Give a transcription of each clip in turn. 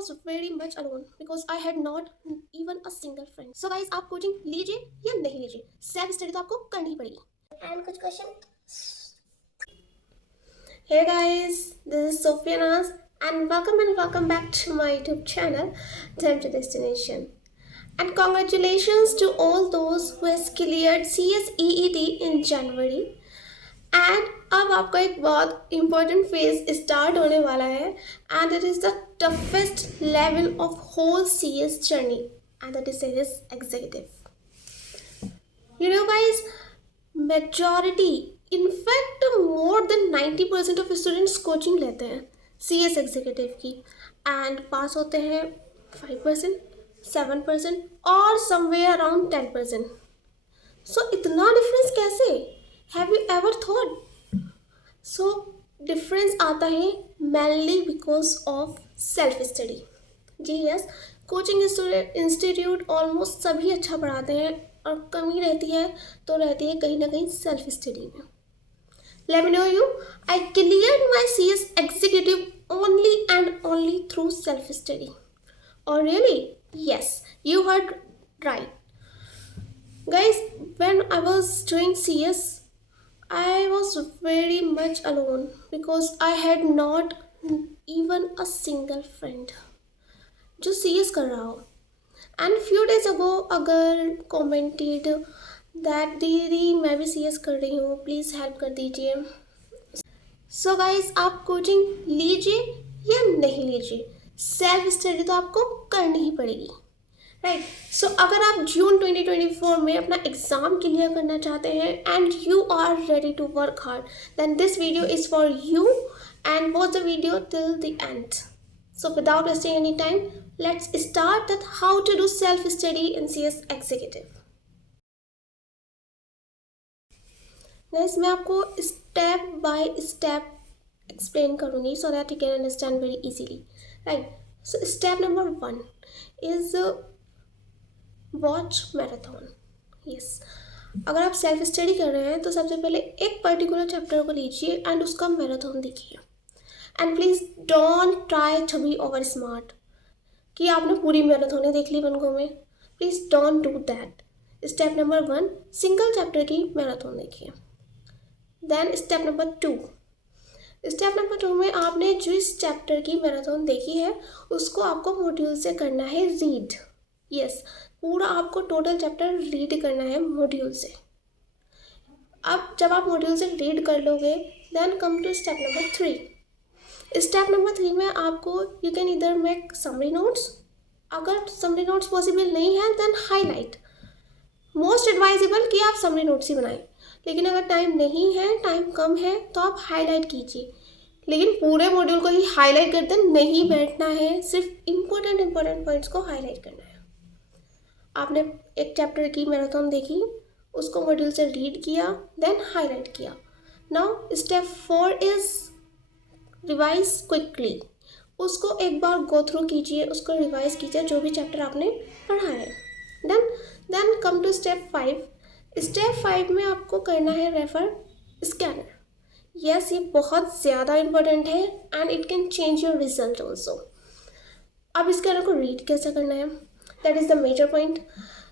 was very much alone because I had not even a single friend. So guys, आप coaching लीजिए या नहीं लीजिए, सेल्फ स्टडी तो आपको करनी ही पड़ेगी. And कुछ question. Hey guys, this is Sophia Naz and welcome back to my YouTube channel, Time to Destination. And congratulations to all those who has cleared CSEET in January. And अब आपका एक बहुत important phase start होने वाला है and it is the toughest level of whole CS journey and that is CS executive. You know guys, majority in fact more than 90% of students coaching लेते हैं CS executive की एंड पास होते हैं 5%, 7% और somewhere around 10%. सो इतना difference कैसे? Have you ever thought? So difference आता है mainly because of self study. जी यस, कोचिंग इंस्टीट्यूट ऑलमोस्ट सभी अच्छा पढ़ाते हैं और कमी रहती है तो रहती है कहीं ना कहीं सेल्फ स्टडी में. Let me know you, I cleared my CS executive only and only through self study. Oh really? Yes, you heard right. Guys, when I was doing CS, I was very much alone because I had not even a single friend जो CS कर रहा हो. And few days ago अगर commented that दीदी मैं भी CS कर रही हूँ, प्लीज़ हेल्प कर दीजिए. So guys, आप कोचिंग लीजिए या नहीं लीजिए, सेल्फ स्टडी तो आपको करनी ही पड़ेगी. राइट. सो अगर आप जून 2024 में अपना एग्ज़ाम क्लियर करना चाहते हैं and you are ready to work hard, then this video is for you and watch the video till the end. So without wasting any time, let's start that how to do self study in CS executive. Guys, मैं आपको step by step explain करूँगी so that you can understand very easily. Right. So step number 1 is watch marathon. Yes, अगर आप self study कर रहे हैं तो सबसे पहले एक पर्टिकुलर चैप्टर को लीजिए एंड उसका मैराथन देखिए. And please don't try to be over smart कि आपने पूरी मैराथन देख ली 1 गो में. Please don't do that. Step number 1, single chapter की मैराथन देखिए. Then step number 2. Step number 2 में आपने जो इस चैप्टर की मैराथन देखी है उसको आपको मॉड्यूल से करना है रीड. यस, पूरा आपको टोटल चैप्टर रीड करना है मॉड्यूल से. अब जब आप मॉड्यूल से रीड कर लोगे then come to step number 3. Step number 3 में आपको यू कैन इधर मेक समरी नोट्स. अगर समरी नोट्स पॉसिबल नहीं है देन हाईलाइट. मोस्ट एडवाइजेबल कि आप समरी नोट्स ही बनाएं, लेकिन अगर टाइम नहीं है, टाइम कम है तो आप हाईलाइट कीजिए. लेकिन पूरे मॉड्यूल को ही हाईलाइट करते नहीं बैठना है, सिर्फ इम्पोर्टेंट पॉइंट्स को हाईलाइट करना है. आपने एक चैप्टर की मैराथन देखी, उसको मॉड्यूल से रीड किया, देन हाईलाइट किया. Now step 4 is revise quickly. उसको एक बार गो थ्रू कीजिए, उसको रिवाइज कीजिए जो भी चैप्टर आपने पढ़ा है. Then come to step 5. Step 5 में आपको करना है रेफर स्कैनर. यस, ये बहुत ज़्यादा इम्पोर्टेंट है and it can change your result also. अब स्कैनर को रीड कैसे करना है, that is the major point.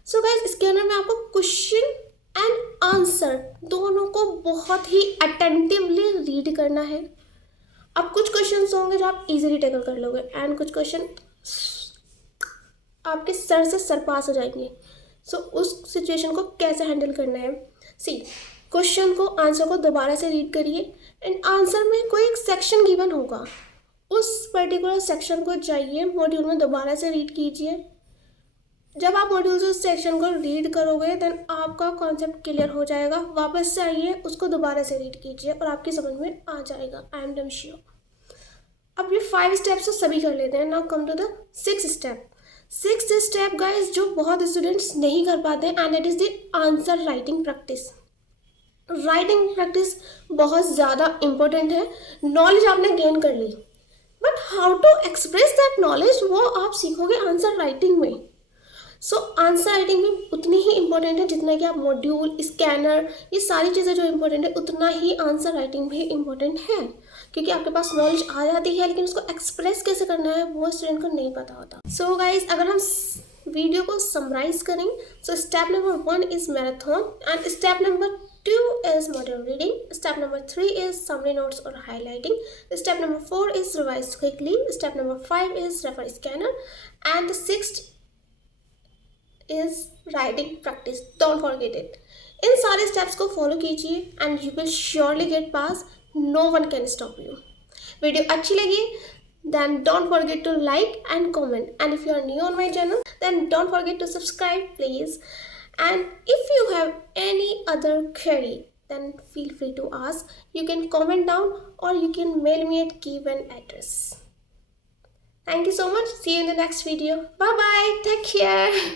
So guys, scanner में आपको क्वेश्चन एंड आंसर दोनों को बहुत ही अटेंटिवली रीड करना है. अब कुछ क्वेश्चन होंगे जो आप इजीली टैकल कर लोगे एंड कुछ क्वेश्चन आपके सर से सरपास हो जाएंगे. सो उस सिचुएशन को कैसे हैंडल करना है, सी, क्वेश्चन को आंसर को दोबारा से रीड करिए एंड आंसर में कोई एक सेक्शन गिवन होगा, उस पर्टिकुलर सेक्शन को जाइए मॉड्यूल में दोबारा से रीड कीजिए. जब आप मॉड्यूल से उस सेक्शन को रीड करोगे देन आपका कॉन्सेप्ट क्लियर हो जाएगा. वापस से आइए, उसको दोबारा से रीड कीजिए और आपकी समझ में आ जाएगा. I am damn sure. अब ये 5 स्टेप्स तो सभी कर लेते हैं. Now come to the 6th step. 6th step guys जो बहुत स्टूडेंट्स नहीं कर पाते and it is the answer writing practice. Writing practice बहुत ज़्यादा इम्पोर्टेंट है. नॉलेज आपने गेन कर ली but how to express that knowledge वो आप सीखोगे आंसर राइटिंग में. सो आंसर राइटिंग भी उतनी ही इम्पोर्टेंट है जितना कि आप मॉड्यूल, स्कैनर, ये सारी चीज़ें जो इम्पोर्टेंट है उतना ही आंसर राइटिंग भी इम्पोर्टेंट है. क्योंकि आपके पास नॉलेज आ जाती है लेकिन उसको एक्सप्रेस कैसे करना है वो स्टूडेंट को नहीं पता होता. सो गाइज, अगर हम वीडियो को समराइज करें, सो step number 1 is marathon and step number 2 is model reading. Step number 3 is summary notes or highlighting. Step number 4 is revise quickly. Step number 5 is refer scanner. And the 6th is writing practice. Don't forget it. इन सारे steps को follow कीजिए and you will surely get pass. No one can stop you. Video अच्छी लगी then don't forget to like and comment, and if you are new on my channel then don't forget to subscribe please. And if you have any other query then feel free to ask. You can comment down or you can mail me at given address. Thank you so much. See you in the next video. Bye bye. Take care.